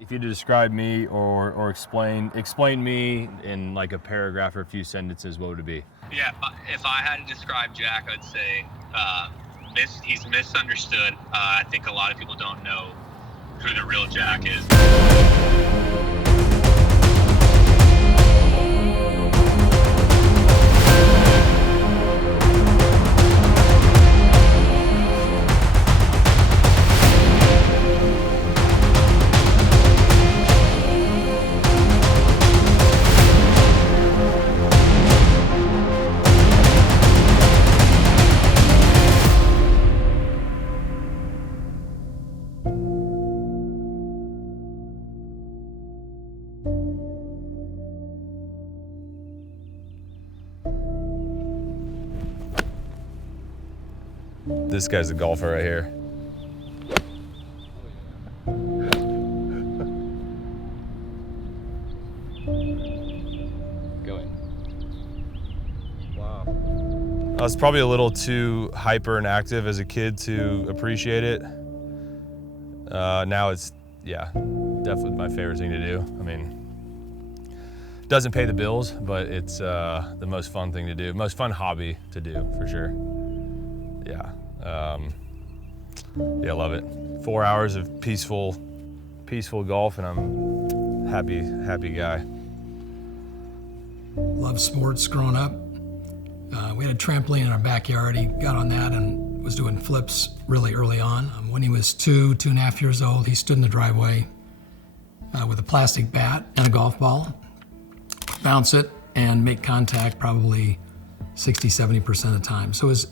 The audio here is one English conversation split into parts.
If you had to describe me or explain me in like a paragraph or a few sentences, what would it be? Yeah, if I had to describe Jack, I'd say he's misunderstood. I think a lot of people don't know who the real Jack is. This guy's a golfer right here. Going. Wow. I was probably a little too hyper and active as a kid to appreciate it. Now it's, yeah, definitely my favorite thing to do. I mean, it doesn't pay the bills, but it's the most fun thing to do, most fun hobby to do, for sure. Yeah. Yeah, I love it. 4 hours of peaceful golf, and I'm happy guy. Loved sports growing up. We had a trampoline in our backyard. He got on that and was doing flips really early on. When he was 2.5 years old, he stood in the driveway with a plastic bat and a golf ball, bounce it, and make contact probably 60-70% of the time. So his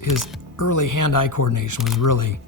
early hand-eye coordination was really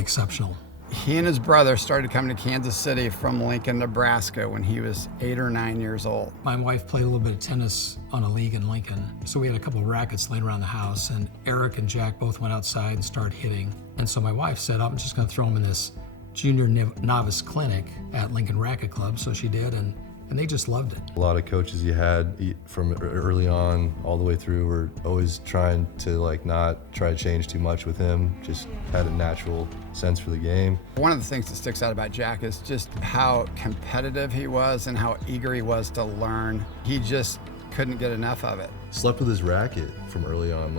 exceptional. He and his brother started coming to Kansas City from Lincoln, Nebraska when he was 8 or 9 years old. My wife played a little bit of tennis on a league in Lincoln, so we had a couple of rackets laying around the house, and Eric and Jack both went outside and started hitting. And so my wife said, I'm just gonna throw him in this junior novice clinic at Lincoln Racket Club, so she did, and they just loved it. A lot of coaches you had from early on all the way through were always trying to not try to change too much with him, just had a natural sense for the game. One of the things that sticks out about Jack is just how competitive he was and how eager he was to learn. He just couldn't get enough of it. Slept with his racket from early on,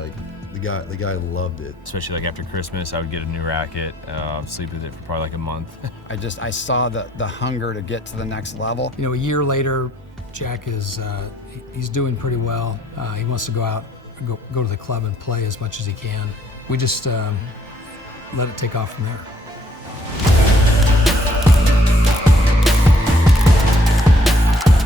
the guy loved it. Especially after Christmas, I would get a new racket, sleep with it for probably a month. I saw the hunger to get to the next level. You know, a year later, Jack is he's doing pretty well. He wants to go out, go to the club and play as much as he can. We just let it take off from there.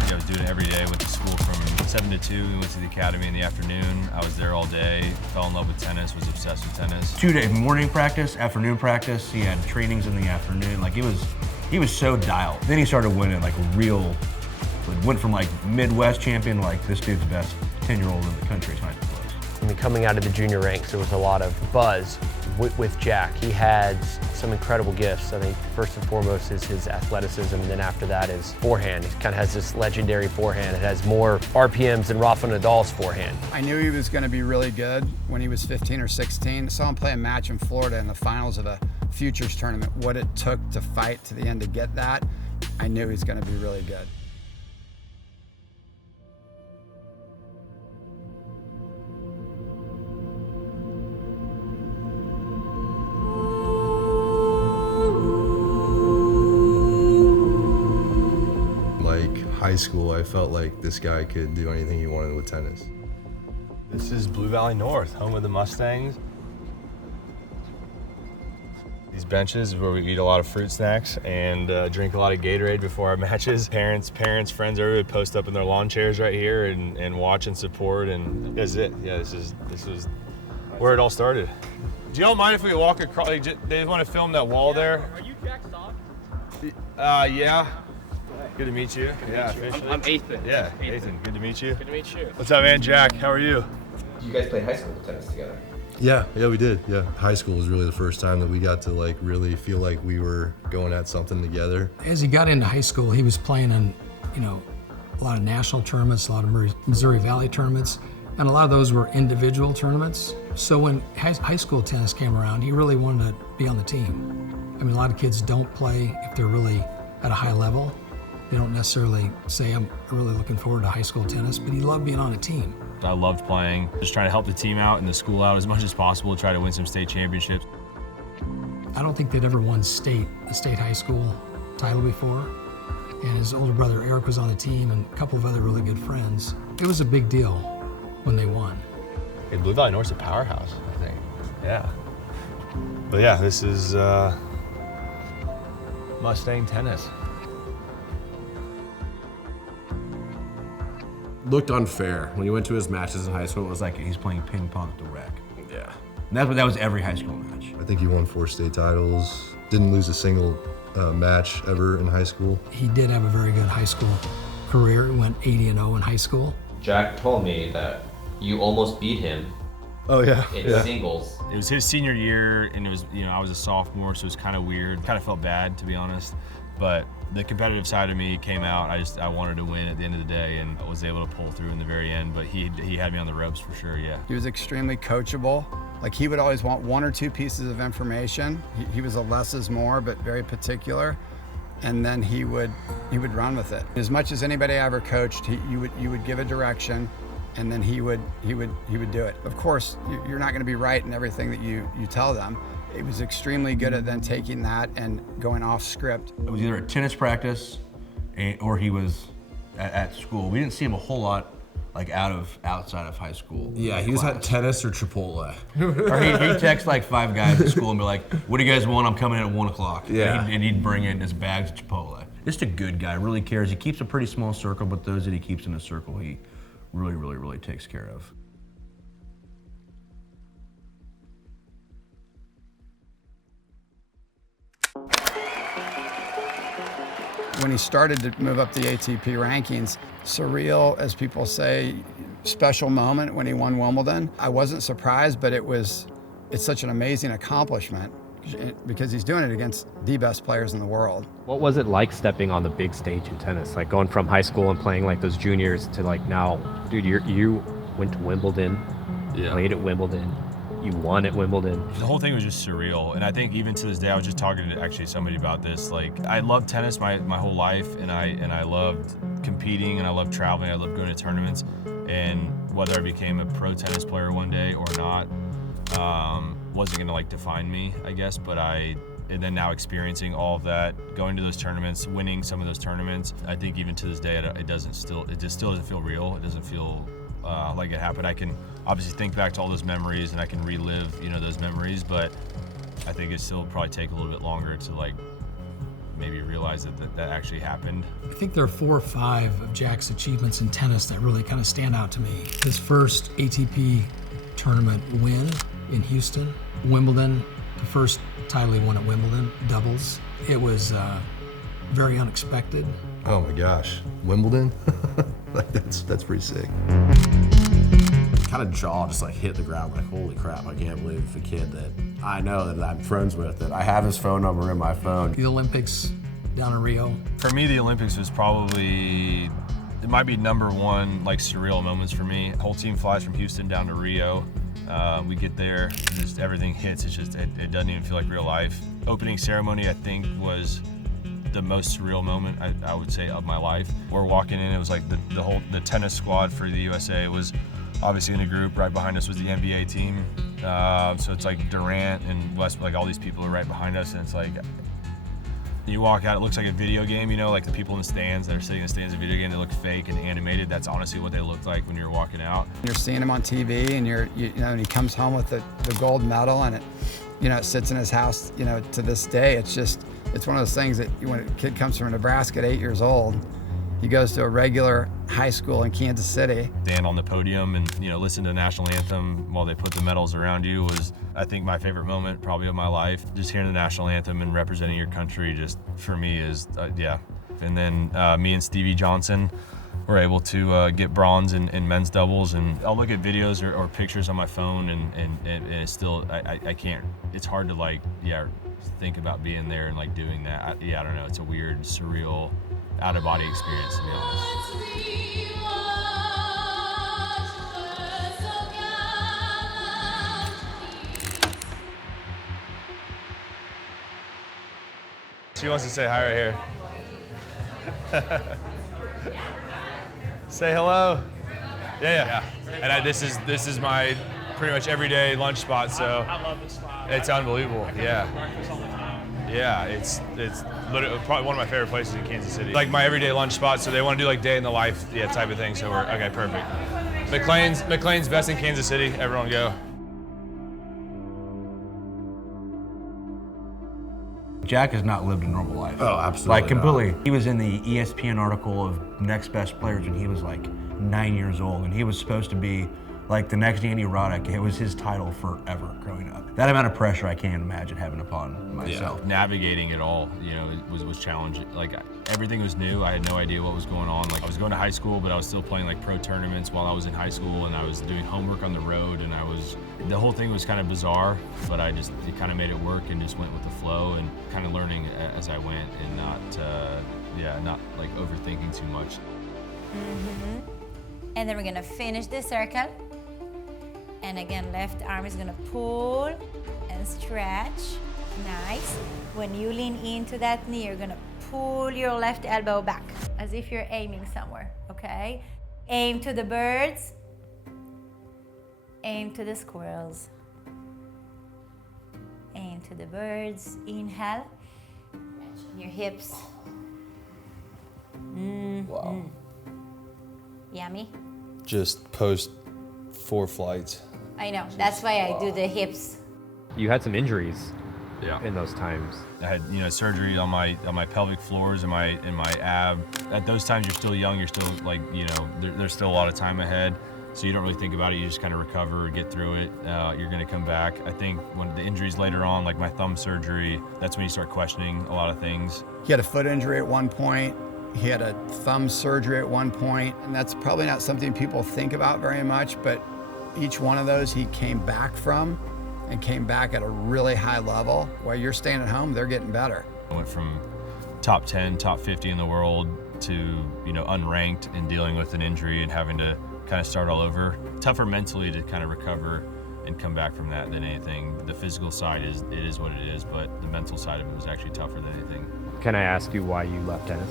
I was doing it every day. Went to school from 7 to 2. We went to the academy in the afternoon. I was there all day. Fell in love with tennis. Was obsessed with tennis. 2-day morning practice, afternoon practice. He had trainings in the afternoon. He was so dialed. Then he started winning went from Midwest champion to this dude's the best 10-year-old in the country type of place. I mean, coming out of the junior ranks, there was a lot of buzz with Jack. He had some incredible gifts. I think first and foremost is his athleticism, and then after that is forehand. He kind of has this legendary forehand. It has more RPMs than Rafa Nadal's forehand. I knew he was going to be really good when he was 15 or 16. I saw him play a match in Florida in the finals of a futures tournament. What it took to fight to the end to get that, I knew he was going to be really good. High school, I felt like this guy could do anything he wanted with tennis. This is Blue Valley North, home of the Mustangs. These benches where we eat a lot of fruit snacks and drink a lot of Gatorade before our matches. Parents, friends, everybody post up in their lawn chairs right here and watch and support, and that's it. Yeah, this is where it all started. Do y'all mind if we walk across? They want to film that wall there. Are you Jack Sock? Yeah. Good to meet you. Yeah, officially. I'm Ethan. Yeah, Ethan. Good to meet you. Good to meet you. What's up, man? Jack, how are you? You guys played high school tennis together? Yeah, we did. Yeah, high school was really the first time that we got to really feel like we were going at something together. As he got into high school, he was playing in, a lot of national tournaments, a lot of Missouri Valley tournaments, and a lot of those were individual tournaments. So when high school tennis came around, he really wanted to be on the team. I mean, a lot of kids don't play if they're really at a high level. They don't necessarily say, I'm really looking forward to high school tennis, but he loved being on a team. I loved playing, just trying to help the team out and the school out as much as possible, try to win some state championships. I don't think they'd ever won a state high school title before. And his older brother Eric was on the team and a couple of other really good friends. It was a big deal when they won. Hey, Blue Valley North's a powerhouse, I think. Yeah. But yeah, this is Mustang tennis. Looked unfair. When you went to his matches in high school, it was like he's playing ping pong at the rec. Yeah. And that was every high school match. I think he won 4 state titles, didn't lose a single match ever in high school. He did have a very good high school career. He went 80-0 in high school. Jack told me that you almost beat him Oh yeah. in singles. It was his senior year, and it was, I was a sophomore, so it was kind of weird. Kind of felt bad, to be honest. But the competitive side of me came out. I wanted to win at the end of the day, and I was able to pull through in the very end. But he had me on the ropes for sure, yeah. He was extremely coachable. Like, he would always want 1 or 2 pieces of information. He was a less is more, but very particular. And then he would run with it. As much as anybody I ever coached, you would give a direction, and then he would do it. Of course, you're not going to be right in everything that you tell them. He was extremely good at then taking that and going off script. It was either at tennis practice or he was at school. We didn't see him a whole lot like outside of high school. Yeah, he was at tennis or Chipotle. Or he'd text like 5 guys at school and be like, what do you guys want? I'm coming in at 1 o'clock. Yeah. And he'd bring in his bags of Chipotle. Just a good guy, really cares. He keeps a pretty small circle, but those that he keeps in a circle, he really, really, really takes care of. When he started to move up the ATP rankings, surreal, as people say, special moment when he won Wimbledon. I wasn't surprised, but it's such an amazing accomplishment because he's doing it against the best players in the world. What was it like stepping on the big stage in tennis? Like going from high school and playing like those juniors to like now, dude, you went to Wimbledon, played at Wimbledon, you won at Wimbledon. The whole thing was just surreal, and I think even to this day, I was just talking to actually somebody about this. Like, I loved tennis my whole life, and I loved competing, and I loved traveling, I loved going to tournaments, and whether I became a pro tennis player one day or not, wasn't gonna like define me, I guess. But and then now experiencing all of that, going to those tournaments, winning some of those tournaments, I think even to this day, it just still doesn't feel real. It doesn't feel like it happened. I can obviously think back to all those memories and I can relive, those memories, but I think it still probably take a little bit longer to like maybe realize that actually happened. I think there are 4 or 5 of Jack's achievements in tennis that really kind of stand out to me. His first ATP tournament win in Houston, Wimbledon, the first title he won at Wimbledon, doubles. It was very unexpected. Oh my gosh, Wimbledon? Like that's pretty sick. Kind of jaw just like hit the ground like, holy crap, I can't believe a kid that I know that I'm friends with, that I have his phone number in my phone. The Olympics down in Rio. For me, the Olympics was probably, it might be #1 like surreal moments for me. The whole team flies from Houston down to Rio. We get there, just everything hits. It's just, it doesn't even feel like real life. Opening ceremony, I think, was the most surreal moment I would say of my life. We're walking in, it was like the tennis squad for the USA was obviously in a group. Right behind us was the NBA team. So it's like Durant and West, like all these people are right behind us, and it's like, you walk out, it looks like a video game, like the people in the stands that are sitting in the stands of a video game, they look fake and animated. That's honestly what they looked like when you're walking out. You're seeing him on TV, and and he comes home with the gold medal, and it sits in his house, to this day. It's one of those things that when a kid comes from Nebraska at 8 years old, he goes to a regular high school in Kansas City. Stand on the podium and listen to the national anthem while they put the medals around you was, I think, my favorite moment probably of my life. Just hearing the national anthem and representing your country, just for me is yeah. And then me and Stevie Johnson were able to get bronze in men's doubles, and I'll look at videos or pictures on my phone, and it's still, I can't, it's hard to think about being there and like doing that. I don't know, it's a weird, surreal, out-of-body experience, to be honest. She wants to say hi right here. Say hello. Yeah. And this is my pretty much everyday lunch spot. So I love this spot. it's unbelievable. Yeah. Breakfast all the time. Yeah, it's literally probably one of my favorite places in Kansas City. Like my everyday lunch spot, so they want to do like day in the life, type of thing. So we're okay, perfect. McLean's best in Kansas City. Everyone go. Jack has not lived a normal life. Oh, absolutely Like completely. He was in the ESPN article of next best players when he was like 9 years old, and he was supposed to be like the next Andy Roddick. It was his title forever growing up. That amount of pressure I can't imagine having upon myself. Yeah. Navigating it all, was challenging. Like everything was new. I had no idea what was going on. Like I was going to high school, but I was still playing like pro tournaments while I was in high school, and I was doing homework on the road, and the whole thing was kind of bizarre, but it kind of made it work and just went with the flow and kind of learning as I went and not like overthinking too much. Mm-hmm. And then we're gonna finish the circle. And again, left arm is gonna pull and stretch. Nice. When you lean into that knee, you're gonna pull your left elbow back as if you're aiming somewhere, okay? Aim to the birds. Aim to the squirrels. Aim to the birds. Inhale. Your hips. Wow. Yummy. Just post 4 flights. I know. That's why I do the hips. You had some injuries Yeah. in those times. I had surgery on my pelvic floors and my ab. At those times, you're still young. You're still like there's still a lot of time ahead. So you don't really think about it. You just kind of recover, get through it. You're going to come back. I think when the injuries later on, like my thumb surgery, that's when you start questioning a lot of things. He had a foot injury at one point. He had a thumb surgery at one point, and that's probably not something people think about very much, but each one of those he came back from and came back at a really high level. While you're staying at home, they're getting better. I went from top 10, top 50 in the world to, unranked and dealing with an injury and having to kind of start all over. Tougher mentally to kind of recover and come back from that than anything. The physical side is what it is, but the mental side of it was actually tougher than anything. Can I ask you why you left tennis?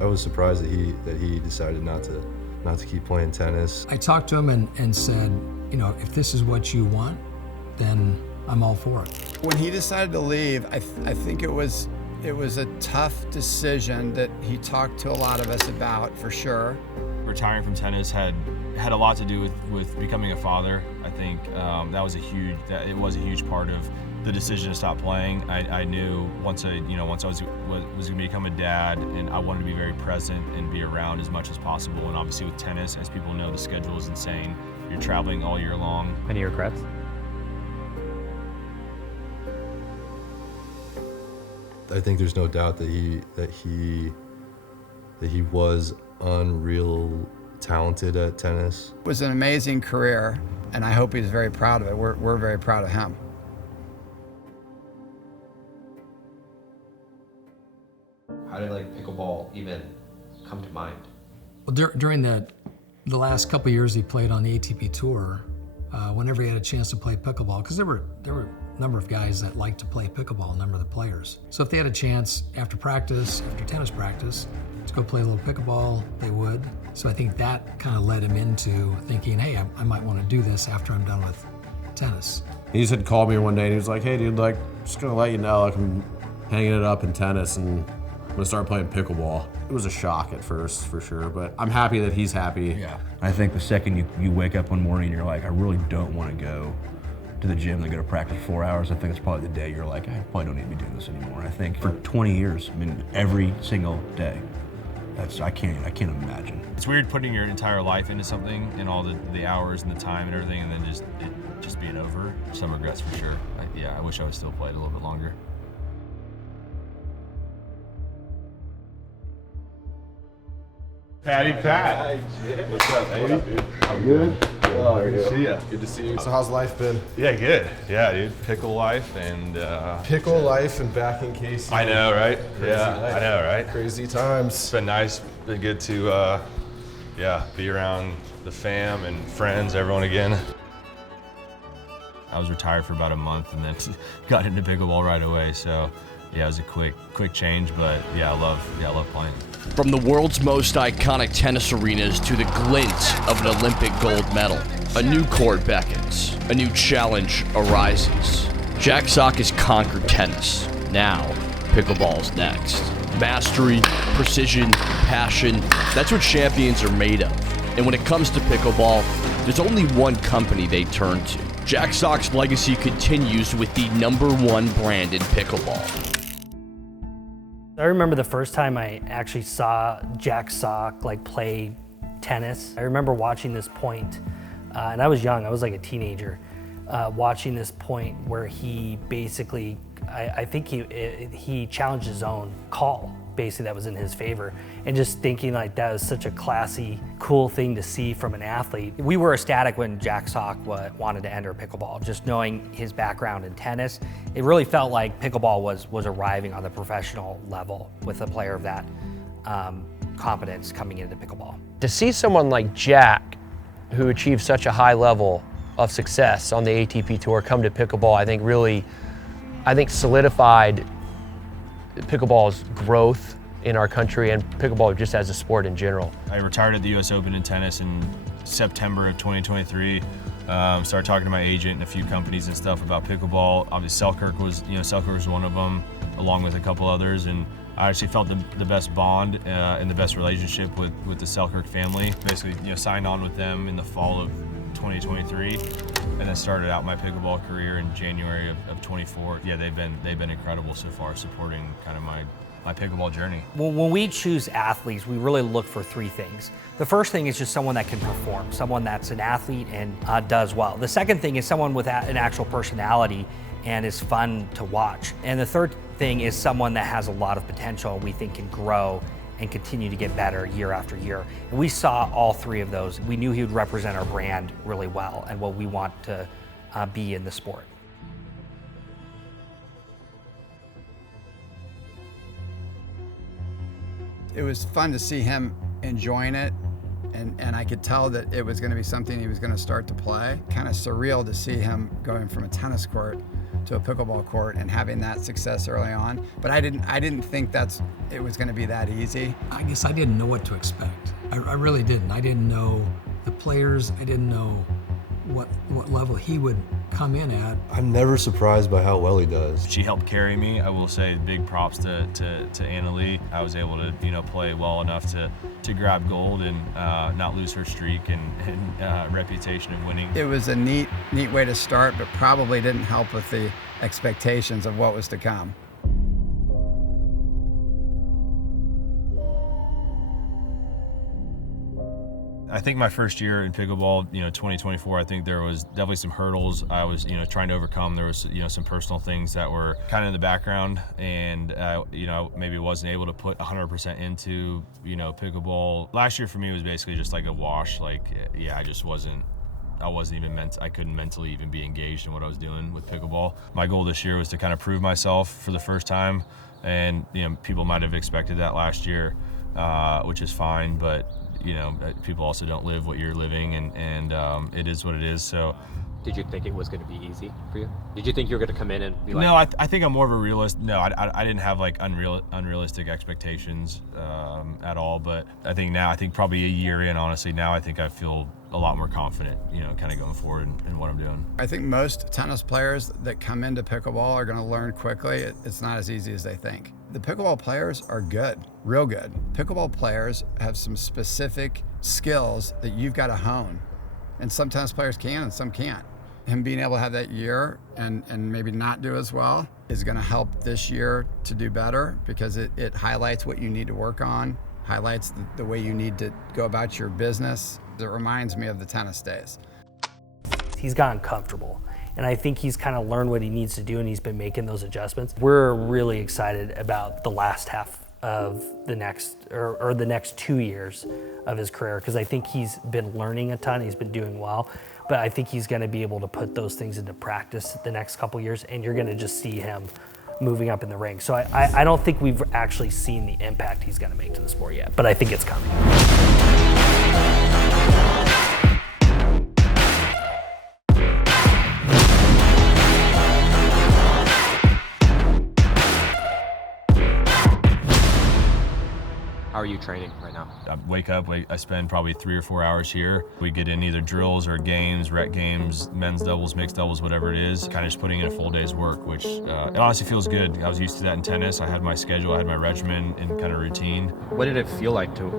I was surprised that he decided not to keep playing tennis. I talked to him and said, if this is what you want, then I'm all for it. When he decided to leave, I think it was a tough decision that he talked to a lot of us about, for sure. Retiring from tennis had a lot to do with becoming a father. I think that was a huge part of the decision to stop playing. I knew once I was going to become a dad, and I wanted to be very present and be around as much as possible. And obviously with tennis, as people know, the schedule is insane. You're traveling all year long. Any regrets? I think there's no doubt that he was unreal talented at tennis. It was an amazing career, and I hope he's very proud of it. We're very proud of him. How did pickleball even come to mind? Well, during the last couple of years he played on the ATP Tour, whenever he had a chance to play pickleball, because there were a number of guys that liked to play pickleball, a number of the players. So if they had a chance after tennis practice, to go play a little pickleball, they would. So I think that kind of led him into thinking, hey, I might want to do this after I'm done with tennis. He just had called me one day and he was like, hey dude, just gonna let you know, I'm hanging it up in tennis and I'm gonna start playing pickleball. It was a shock at first, for sure, but I'm happy that he's happy. Yeah. I think the second you wake up one morning and you're like, I really don't want to go to the gym and go to practice for 4 hours, I think it's probably the day you're like, I probably don't need to be doing this anymore. I think for 20 years, every single day, I can't imagine. It's weird putting your entire life into something and all the hours and the time and everything, and then just being over. Some regrets for sure. I wish I would still played a little bit longer. Patty Pat. What's up, baby? I'm good. Oh, good to see you. Good to see you. So how's life been? Yeah, good. Yeah, dude. Pickle life and Pickle life and back in Casey. I know, right? Crazy Yeah, life. I know, right? Crazy times. It's been nice, been good to be around the fam and friends, everyone again. I was retired for about a month and then got into pickleball right away. So yeah, it was a quick change, but yeah, I love playing. From the world's most iconic tennis arenas to the glint of an Olympic gold medal, a new court beckons, a new challenge arises. Jack Sock has conquered tennis. Now, pickleball's next. Mastery, precision, passion, that's what champions are made of. And when it comes to pickleball, there's only one company they turn to. Jack Sock's legacy continues with the #1 brand in pickleball. I remember the first time I actually saw Jack Sock play tennis. I remember watching this point, and I was young, I was like a teenager, watching this point where he basically, I think he challenged his own call, basically that was in his favor, and just thinking that was such a classy, cool thing to see from an athlete. We were ecstatic when Jack Sock wanted to enter pickleball. Just knowing his background in tennis, it really felt like pickleball was arriving on the professional level with a player of that competence coming into pickleball. To see someone like Jack, who achieved such a high level of success on the ATP Tour, come to pickleball, I think solidified pickleball's growth in our country and pickleball just as a sport in general. I retired at the US Open in tennis in September of 2023. Started talking to my agent and a few companies and stuff about pickleball. Obviously Selkirk was one of them, along with a couple others, and I actually felt the best bond and the best relationship with the Selkirk family. Basically, signed on with them in the fall of 2023, and then started out my pickleball career in January of 24. Yeah, they've been incredible so far, supporting kind of my pickleball journey. When we choose athletes, we really look for three things. The first thing is just someone that can perform, someone that's an athlete and does well. The second thing is someone with an actual personality and is fun to watch. And the third thing is someone that has a lot of potential we think can grow and continue to get better year after year. And we saw all three of those. We knew he would represent our brand really well and what we want to be in the sport. It was fun to see him enjoying it, and I could tell that it was going to be something he was going to start to play. Kind of surreal to see him going from a tennis court to a pickleball court and having that success early on. But I didn't think it was going to be that easy. I guess I didn't know what to expect. I really didn't. I didn't know the players. I didn't know what level he would come in at. I'm never surprised by how well he does. She helped carry me. I will say big props to Anna Lee. I was able to play well enough to grab gold and not lose her streak and reputation of winning. It was a neat way to start, but probably didn't help with the expectations of what was to come. I think my first year in pickleball, 2024, I think there was definitely some hurdles I was, trying to overcome. There was, some personal things that were kind of in the background, and maybe wasn't able to put 100% into, pickleball. Last year for me was basically just like a wash. I couldn't mentally even be engaged in what I was doing with pickleball. My goal this year was to kind of prove myself for the first time, and people might have expected that last year, which is fine, but people also don't live what you're living, and it is what it is. So, did you think it was going to be easy for you? Did you think you were going to come in and be like? No, I think I'm more of a realist. No, I didn't have unrealistic expectations at all. But I think probably a year in, honestly, now I think I feel a lot more confident, kind of going forward in what I'm doing. I think most tennis players that come into pickleball are going to learn quickly. It's not as easy as they think. The pickleball players are good, real good. Pickleball players have some specific skills that you've got to hone. And some tennis players can and some can't. Him being able to have that year and maybe not do as well is going to help this year to do better, because it highlights what you need to work on, highlights the way you need to go about your business. It reminds me of the tennis days. He's gotten comfortable, and I think he's kind of learned what he needs to do, and he's been making those adjustments. We're really excited about the last half of the next 2 years of his career, because I think he's been learning a ton, he's been doing well, but I think he's going to be able to put those things into practice the next couple years, and you're going to just see him moving up in the ranks. So I don't think we've actually seen the impact he's going to make to the sport yet, but I think it's coming. are you training right now? I wake up, I spend probably 3 or 4 hours here. We get in either drills or games, rec games, men's doubles, mixed doubles, whatever it is. Kind of just putting in a full day's work, which it honestly feels good. I was used to that in tennis. I had my schedule, I had my regimen and kind of routine. What did it feel like to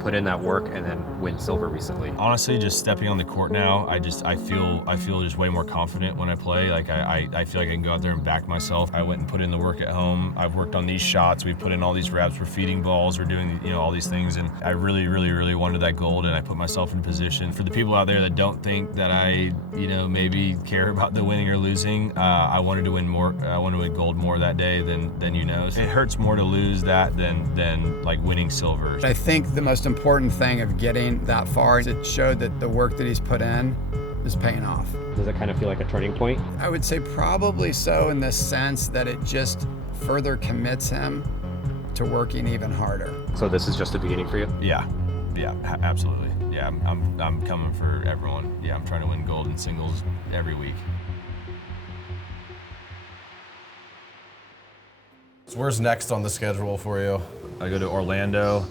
put in that work and then win silver recently? Honestly, just stepping on the court now, I feel just way more confident when I play. Like I feel like I can go out there and back myself. I went and put in the work at home. I've worked on these shots. We've put in all these reps. We're feeding balls. We're doing all these things, and I really wanted that gold, and I put myself in a position. For the people out there that don't think that I maybe care about the winning or losing, I wanted to win more. I wanted to win gold more that day than It hurts more to lose that than like winning silver. I think the most important thing of getting that far is it showed that the work that he's put in is paying off. Does it kind of feel like a turning point? I would say probably so, in the sense that it just further commits him to working even harder. So this is just the beginning for you? Yeah, absolutely. Yeah, I'm coming for everyone. Yeah, I'm trying to win gold in singles every week. So where's next on the schedule for you? I go to Orlando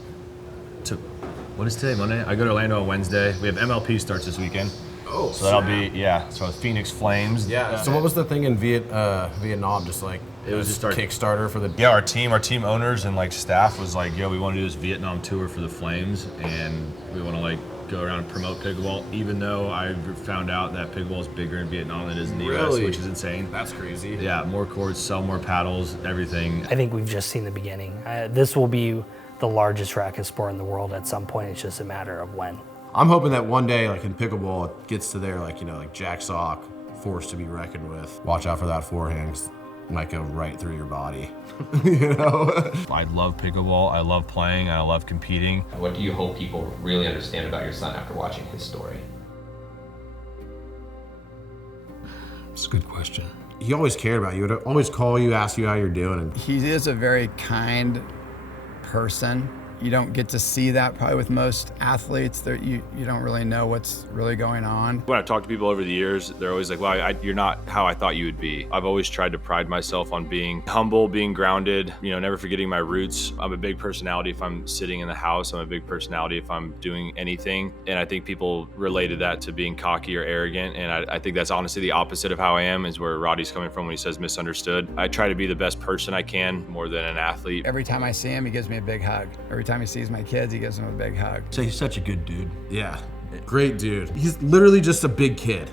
what is today, Monday? I go to Orlando on Wednesday. We have MLP starts this weekend. Oh, so that'll be, so Phoenix Flames. Yeah, so what was the thing in Vietnam, just like, it was just our Kickstarter for the... Yeah, our team owners and like staff was like, yo, we want to do this Vietnam tour for the Flames, and we want to like go around and promote pickleball, even though I found out that pickleball is bigger in Vietnam than it is in the US, which is insane. That's crazy. Yeah, more courts, sell more paddles, everything. I think we've just seen the beginning. This will be the largest racket sport in the world at some point. It's just a matter of when. I'm hoping that one day, like in pickleball, it gets to there, like Jack Sock, force to be reckoned with. Watch out for that forehand, 'cause it might go right through your body. I love pickleball. I love playing. I love competing. What do you hope people really understand about your son after watching his story? It's a good question. He always cared about you. He'd always call you, ask you how you're doing. And he is a very kind person. You don't get to see that probably with most athletes. You don't really know what's really going on. When I've talked to people over the years, they're always like, wow, you're not how I thought you would be. I've always tried to pride myself on being humble, being grounded, never forgetting my roots. I'm a big personality if I'm sitting in the house. I'm a big personality if I'm doing anything. And I think people related that to being cocky or arrogant. And I think that's honestly the opposite of how I am, is where Roddy's coming from when he says misunderstood. I try to be the best person I can more than an athlete. Every time I see him, he gives me a big hug. Every time he sees my kids, he gives them a big hug. So he's such a good dude. Yeah, great dude. He's literally just a big kid.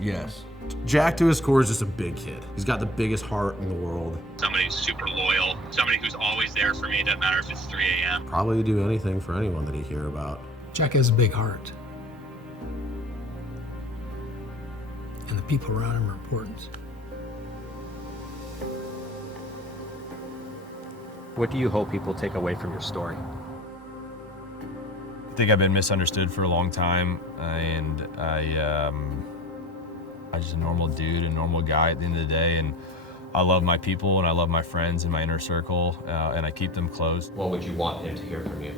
Yes. Jack to his core is just a big kid. He's got the biggest heart in the world. Somebody who's super loyal, somebody who's always there for me. It doesn't matter if it's 3 a.m. Probably do anything for anyone that he cared about. Jack has a big heart. And the people around him are important. What do you hope people take away from your story? I think I've been misunderstood for a long time, and I'm just a normal dude, a normal guy at the end of the day, and I love my people and I love my friends in my inner circle, and I keep them close. What would you want him to hear from you?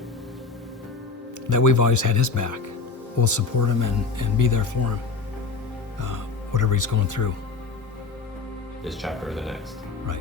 That we've always had his back. We'll support him and be there for him, whatever he's going through. This chapter or the next? Right.